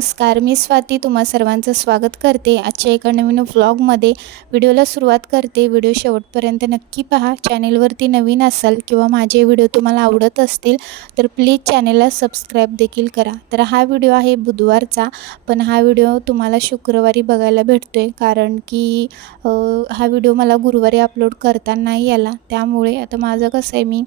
नमस्कार मी स्वाती तुम्हा सर्वांचं स्वागत करते. आजच्या एका नवीन व्लॉगमध्ये व्हिडिओला सुरुवात करते. व्हिडिओ शेवटपर्यंत नक्की पहा. चॅनेलवरती नवीन असाल किंवा माझे व्हिडिओ तुम्हाला आवडत असतील तर प्लीज चॅनेलला सबस्क्राईब देखील करा. तर हा व्हिडिओ आहे बुधवारचा पण हा व्हिडिओ तुम्हाला शुक्रवारी बघायला भेटतो आहे कारण की हा व्हिडिओ मला गुरुवारी अपलोड करता नाही आला. त्यामुळे आता माझं कसं आहे मी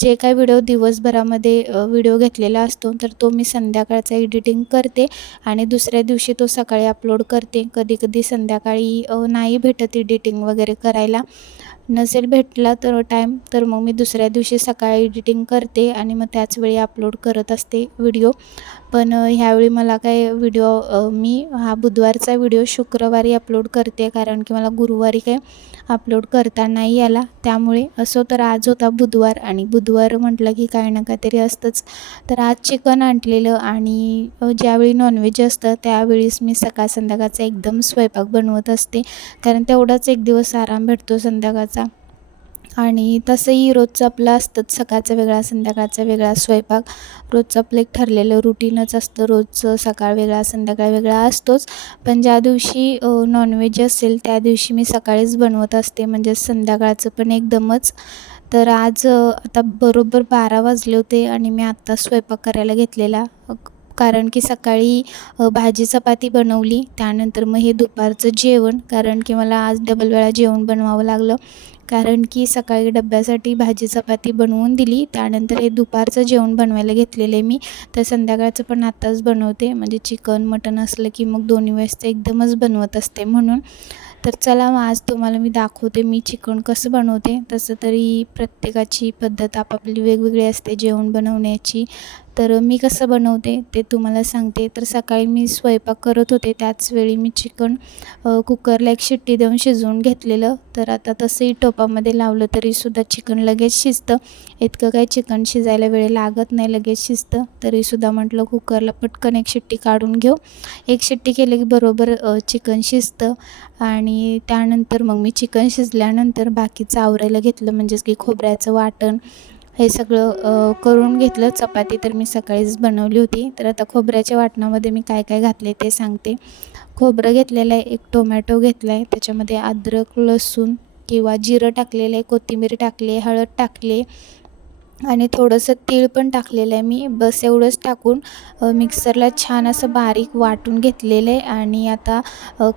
जे काय व्हिडिओ दिवसभरामध्ये व्हिडिओ घेतलेला असतो तर तो मी संध्याकाळचा एडिटिंग करते. आणि दुसऱ्या दिवशी तो सकाळी अपलोड करते. कधी कधी संध्याकाळी नाही भेटत एडिटिंग वगैरे करायला. नसेल भेटला तर टाईम तर मग मी दुसऱ्या दिवशी सकाळी एडिटिंग करते आणि मग त्याच वेळी अपलोड करत असते व्हिडिओ पण ह्यावेळी मला काय व्हिडिओ मी हा बुधवारचा व्हिडिओ शुक्रवारी अपलोड करते. कारण की मला गुरुवारी काय अपलोड करता नाही आला. त्यामुळे असो तर आज होता बुधवार. आणि बुधवार म्हटलं की काही ना काहीतरी असतंच. तर आज चिकन आणलेलं आणि ज्यावेळी नॉनव्हेज असतं त्यावेळीस मी सकाळ संध्याकाळचा एकदम स्वयंपाक बनवत असते. कारण तेवढाच एक दिवस आराम भेटतो संध्याकाळचा. आणि तसंही रोजचं आपलं असतंच सकाळचा वेगळा संध्याकाळचा वेगळा स्वयंपाक. रोजचं आपलं एक ठरलेलं रुटीनच असतं रोजचं सकाळ वेगळा संध्याकाळ वेगळा असतोच. पण ज्या दिवशी नॉनव्हेज असेल त्या दिवशी मी सकाळीच बनवत असते. म्हणजे संध्याकाळचं पण एकदमच. तर आज आता बरोबर बारा वाजले होते आणि मी आत्ता स्वयंपाक करायला घेतलेला. कारण की सकाळी भाजी चपाती बनवली. त्यानंतर मग हे दुपारचं जेवण. कारण की मला आज डबल वेळा जेवण बनवावं लागलं. कारण की सकाळी डब्यासाठी भाजी चपाती बनवून दिली. त्यानंतर हे दुपारचं जेवण बनवायला घेतलेलं आहे मी. तर संध्याकाळचं पण आत्ताच बनवते. म्हणजे चिकन मटन असलं की मग दोन्ही वेळेस एकदमच बनवत असते म्हणून. तर चला मग आज तुम्हाला मी दाखवते मी चिकन कसं बनवते. तसं तरी प्रत्येकाची पद्धत आपापली वेगवेगळी असते जेवण बनवण्याची. तर मी कसं बनवते ते तुम्हाला सांगते. तर सकाळी मी स्वयंपाक करत होते. त्याच वेळी मी चिकन कुकरला एक शिट्टी देऊन शिजवून घेतलेलं. तर आता तसंही टोपामध्ये लावलं तरीसुद्धा चिकन लगेच शिजतं. इतकं काही चिकन शिजायला वेळ लागत नाही लगेच शिजतं. तरीसुद्धा म्हटलं कुकरला पटकन एक शिट्टी काढून घेऊ. एक शिट्टी केली की बरोबर चिकन शिजतं. आणि त्यानंतर मग मी चिकन शिजल्यानंतर बाकीचं आवरायला घेतलं. म्हणजेच की खोबऱ्याचं वाटण हे सगळं करून घेतलं. चपाती तर मी सकाळीच बनवली होती. तर आता खोबऱ्याच्या वाटणामध्ये मी काय काय घातले ते सांगते. खोबरं घेतलेलं आहे एक टोमॅटो घेतला आहे त्याच्यामध्ये अद्रक लसूण किंवा जिरं टाकलेलं आहे कोथिंबीर टाकली हळद टाकली आणि थोडंसं तीळ पण टाकलेलं आहे मी. बस एवढंच टाकून मिक्सरला छान असं बारीक वाटून घेतलेलं आहे आणि आता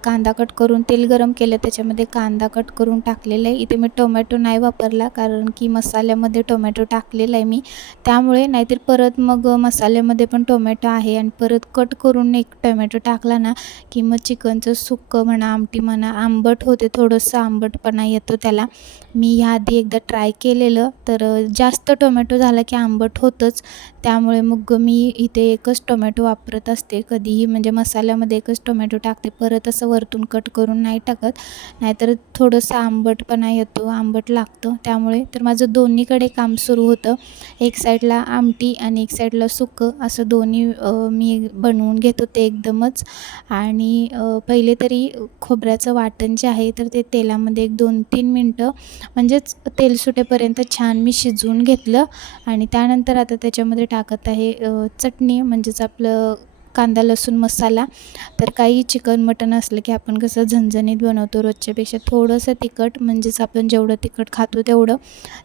कांदा कट करून तेल गरम केलं त्याच्यामध्ये कांदा कट करून टाकलेलं आहे. इथे मी टोमॅटो नाही वापरला कारण की मसाल्यामध्ये टोमॅटो टाकलेला आहे मी. त्यामुळे नाहीतर परत मग मसाल्यामध्ये पण टोमॅटो आहे आणि परत कट करून एक टोमॅटो टाकला ना की मग चिकनचं सुक्कं म्हणा आमटी म्हणा आंबट होते थोडंसं आंबटपणा येतो त्याला. मी ह्या आधी एकदा ट्राय केलेलं तर जास्त टोमॅटो झाला की आंबट होतंच. त्यामुळे मग मी इथे एकच टोमॅटो वापरत असते. कधीही म्हणजे मसाल्यामध्ये एकच टोमॅटो टाकते. परत असं वरतून कट करून नाही टाकत. नाहीतर थोडंसं आंबटपणा येतो आंबट लागतं. त्यामुळे तर माझं दोन्हीकडे काम सुरू होतं. एक साईडला आमटी आणि एक साईडला सुकं. असं दोन्ही मी बनवून घेत होते एकदमच. आणि पहिले तरी खोबऱ्याचं वाटण जे आहे तर ते तेलामध्ये एक दोन तीन मिनटं म्हणजेच तेल सुटेपर्यंत छान मी शिजवून घेतलं. आणि त्यानंतर आता त्याच्यामध्ये टाकत आहे चटणी म्हणजेच आपलं कांदा लसूण मसाला. तर काही चिकन मटन असलं की आपण कसं झणझणीत बनवतो रोजच्यापेक्षा. थोडंसं तिखट म्हणजेच आपण जेवढं तिखट खातो तेवढं.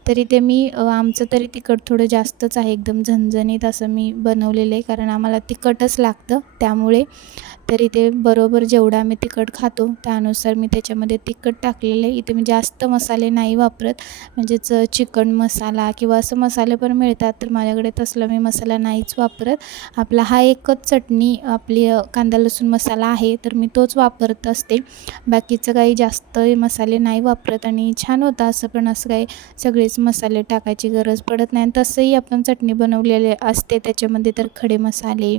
तरी ते मी आमचं तरी तिखट थोडं जास्तच आहे. एकदम झणझणीत असं मी बनवलेलं आहे. कारण आम्हाला तिखटच लागतं त्यामुळे. तरी ते बरोबर जेवढं आम्ही तिखट खातो त्यानुसार मी त्याच्यामध्ये तिखट टाकलेलं आहे. इथे मी जास्त मसाले नाही वापरत. म्हणजेच चिकन मसाला किंवा असं मसाले पण मिळतात तर माझ्याकडे तसलं मी मसाला नाहीच वापरत. आपला हा एकच चटणी आपली कांदा लसूण मसाला आहे तर मी तोच वापरत असते. बाकीचं काही जास्त मसाले नाही वापरत आणि छान होतं असं पण असं काही सगळेच मसाले टाकायची गरज पडत नाही. आणि तसंही आपण चटणी बनवलेले असते त्याच्यामध्ये तर खडे मसाले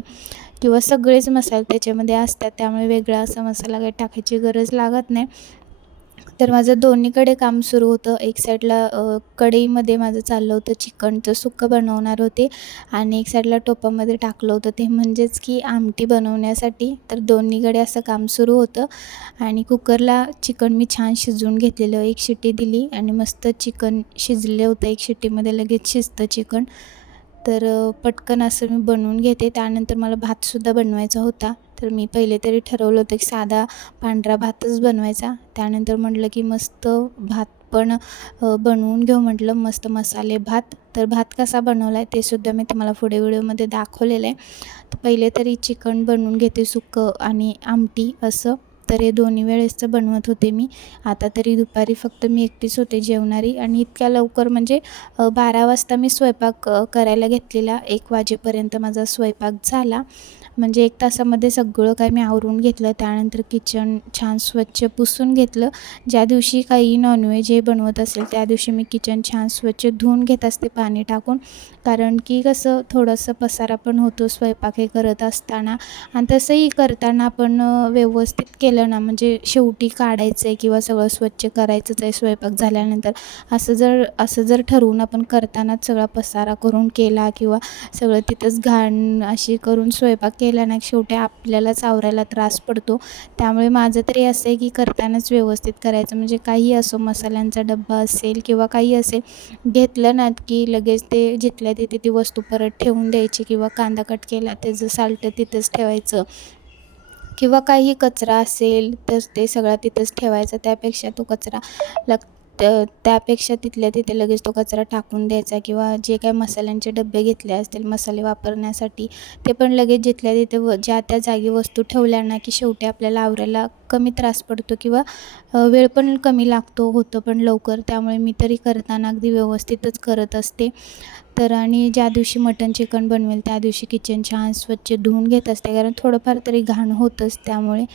किंवा सगळेच मसाले त्याच्यामध्ये असतात त्यामुळे वेगळा असा मसाला काही टाकायची गरज लागत नाही. तर माझं दोन्हीकडे काम सुरू होतं. एक साईडला कढईमध्ये माझं चाललं होतं चिकनचं सुक्कं बनवणार होते आणि एक साईडला टोपामध्ये टाकलं होतं. ते म्हणजेच की आमटी बनवण्यासाठी. तर दोन्हीकडे असं काम सुरू होतं आणि कुकरला चिकन मी छान शिजवून घेतलेलं. एक शिट्टी दिली आणि मस्त चिकन शिजले होतं. एक शिट्टीमध्ये लगेच शिजतं चिकन. तर पटकन असं मी बनवून घेते. त्यानंतर मला भातसुद्धा बनवायचा होता. तर मी पहिले तरी ठरवलं होतं की साधा पांढरा भातच बनवायचा. त्यानंतर म्हटलं की मस्त भात पण बनवून घेऊ म्हटलं मस्त मसाले भात. तर भात कसा बनवला आहे ते सुद्धा मी तुम्हाला पुढे व्हिडिओमध्ये दाखवलेलं आहे. तर पहिले तरी चिकन बनवून घेते सुकं आणि आमटी असं. तर हे दोन्ही वेळेसचं बनवत होते मी. आता तरी दुपारी फक्त मी एकटीच होते जेवणारी आणि इतक्या लवकर म्हणजे बारा वाजता मी स्वयंपाक करायला घेतलेला. एक वाजेपर्यंत माझा स्वयंपाक झाला. म्हणजे एक तासामध्ये सगळं काही मी आवरून घेतलं त्यानंतर किचन छान स्वच्छ पुसून घेतलं. ज्या दिवशी काही नॉनव्हेज हे बनवत असेल त्या दिवशी मी किचन छान स्वच्छ धुवून घेत असते पाणी टाकून. कारण की कसं थोडंसं पसारा पण होतो स्वयंपाक हे करत असताना. आणि तसंही करताना आपण व्यवस्थित केलं ना म्हणजे शेवटी काढायचं आहे किंवा सगळं स्वच्छ करायचंच आहे स्वयंपाक झाल्यानंतर. असं जर असं जर ठरवून आपण करतानाच सगळा पसारा करून केला किंवा सगळं तिथंच घाण अशी करून स्वयंपाक केला ना शेवटी आपल्यालाच आवरायला त्रास पडतो. त्यामुळे माझं तरी असं आहे की करतानाच व्यवस्थित करायचं. म्हणजे काही असो मसाल्यांचा डब्बा असेल किंवा काही असेल घेतलं ना की लगेच ते जिथल्या तिथे ती वस्तू परत ठेवून द्यायची किंवा कांदा कट केला त्याचं साल्ट तिथंच ठेवायचं. किंवा काही कचरा असेल तर ते सगळा तिथंच ठेवायचा. त्यापेक्षा तो कचरा लग तर त्यापेक्षा तिथल्या तिथे लगेच तो कचरा टाकून द्यायचा किंवा जे काय मसाल्यांचे डबे घेतले असतील मसाले वापरण्यासाठी ते पण लगेच जिथल्या तिथे व ज्या त्या जागी वस्तू ठेवल्या ना की शेवटी आपल्याला आवरायला कमी त्रास पडतो किंवा वेळ पण कमी लागतो होतं पण लवकर. त्यामुळे मी तरी करताना अगदी व्यवस्थितच करत असते. तर आणि ज्या दिवशी मटन चिकन बनवेल त्या दिवशी किचन छान स्वच्छ धुवून घेत असते. कारण थोडंफार तरी घाण होतंच त्यामुळे.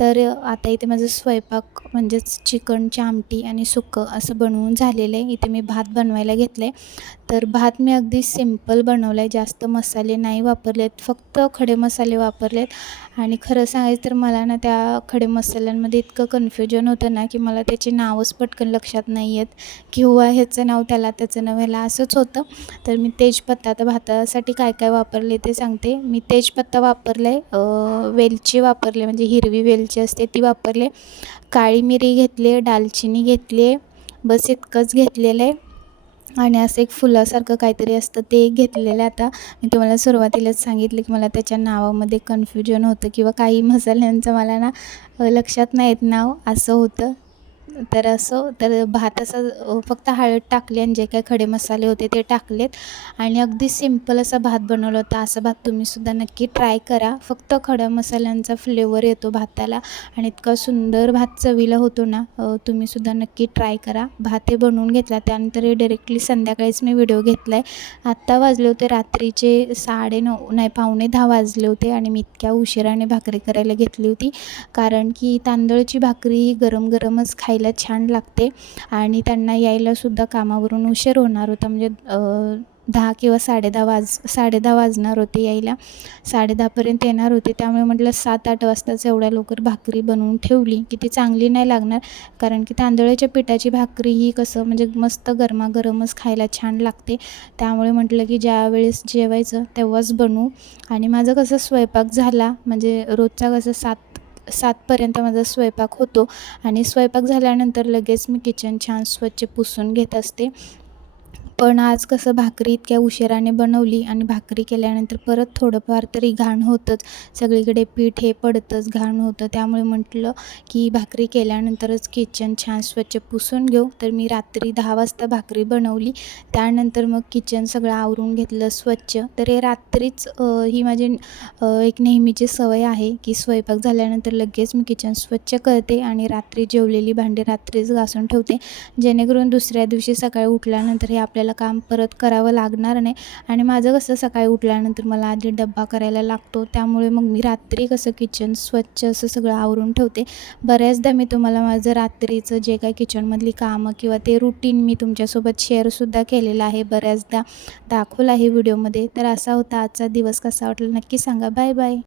तर आता इथे माझं स्वयंपाक म्हणजेच चिकनची आमटी आणि सुकं असं बनवून झालेलं आहे. इथे मी भात बनवायला घेतलं आहे तर भात मी अगदी सिंपल बनवलं आहे जास्त मसाले नाही वापरलेत. फक्त खडे मसाले वापरलेत. आणि खरं सांगायचं तर मला ना त्या खडे मसाल्यांमध्ये इतकं कन्फ्युजन होतं ना की मला त्याची नावच पटकन लक्षात नाही आहेत किंवा हो, ह्याचं नाव त्याला त्याचं नाव ह्याला असंच होतं. तर मी तेजपत्ता आता भातासाठी काय काय वापरले ते सांगते. मी तेजपत्ता वापरला आहे वेलची वापरले म्हणजे हिरवी वेल वेलची असते ती वापरले. काळी मिरी घेतली दालचिनी घेतली बस इतकंच घेतलेलं. आहे आणि असं एक फुलासारखं काहीतरी असतं ते एक घेतलेलं आहे आता. मी तुम्हाला सुरुवातीलाच सांगितलं की मला त्याच्या नावामध्ये कन्फ्युजन होतं किंवा काही मसाल्यांचं मला ना लक्षात नाही येत नाव. असं होतं. तर असं तर भात असं फक्त हळद टाकली आणि जे काही खडे मसाले होते ते टाकलेत. आणि अगदी सिंपल असा भात बनवला होता. असा भात तुम्हीसुद्धा नक्की ट्राय करा. फक्त खड्या मसाल्यांचा फ्लेवर येतो भाताला आणि इतका सुंदर भात चवीला होतो ना तुम्हीसुद्धा नक्की ट्राय करा. भात हे बनवून घेतला. त्यानंतर हे डायरेक्टली संध्याकाळीच मी व्हिडिओ घेतला आहे आत्ता वाजले होते रात्रीचे साडे नऊ नाही पावणे दहा वाजले होते आणि मी इतक्या उशिराने भाकरी करायला घेतली होती. कारण की तांदळाची भाकरी ही गरम गरमच खायला छान लागते. आणि त्यांना यायलासुद्धा कामावरून उशीर होणार होता. म्हणजे दहा किंवा साडेदहा वाज साडेदहा वाजणार होते यायला. साडेदहापर्यंत येणार होते. त्यामुळे म्हटलं सात आठ वाजताच एवढ्या लवकर भाकरी बनवून ठेवली की ती चांगली नाही लागणार. कारण की तांदळाच्या पिठाची भाकरी ही कसं म्हणजे मस्त गरमागरमच खायला छान लागते. त्यामुळे म्हटलं की ज्या वेळेस जेवायचं तेव्हाच बनवू. आणि माझं कसं स्वयंपाक झाला म्हणजे रोजचा कसं सात सातपर्यंत माझा स्वयंपाक होतो आणि स्वयंपाक झाल्यानंतर लगेच मी किचन छान स्वच्छ पुसून घेत असते. पण आज कसं भाकरी इतक्या उशिराने बनवली आणि भाकरी केल्यानंतर परत थोडंफार तरी घाण होतंच. सगळीकडे पीठ हे पडतंच घाण होतं. त्यामुळे म्हटलं की भाकरी केल्यानंतरच किचन छान स्वच्छ पुसून घेऊ. तर मी रात्री दहा वाजता भाकरी बनवली. त्यानंतर मग किचन सगळं आवरून घेतलं स्वच्छ. तर हे रात्रीच ही माझी एक नेहमीची सवय आहे की स्वयंपाक झाल्यानंतर लगेच मी किचन स्वच्छ करते आणि रात्री जेवलेली भांडी रात्रीच घासून ठेवते. जेणेकरून दुसऱ्या दिवशी सकाळी उठल्यानंतर हे आपल्याला काम परत करावं लागणार नाही. आणि माझं कसं सकाळी उठल्यानंतर मला आधी डब्बा करायला लागतो. त्यामुळे मग मी रात्री कसं किचन स्वच्छ असं सगळं आवरून ठेवते. बऱ्याचदा मी तुम्हाला माझं रात्रीचं जे काही किचनमधली कामं किंवा ते रुटीन मी तुमच्यासोबत शेअरसुद्धा केलेलं आहे. बऱ्याचदा दाखवलं आहे व्हिडिओमध्ये. तर असा होता आजचा दिवस. कसा वाटला नक्की सांगा. Bye bye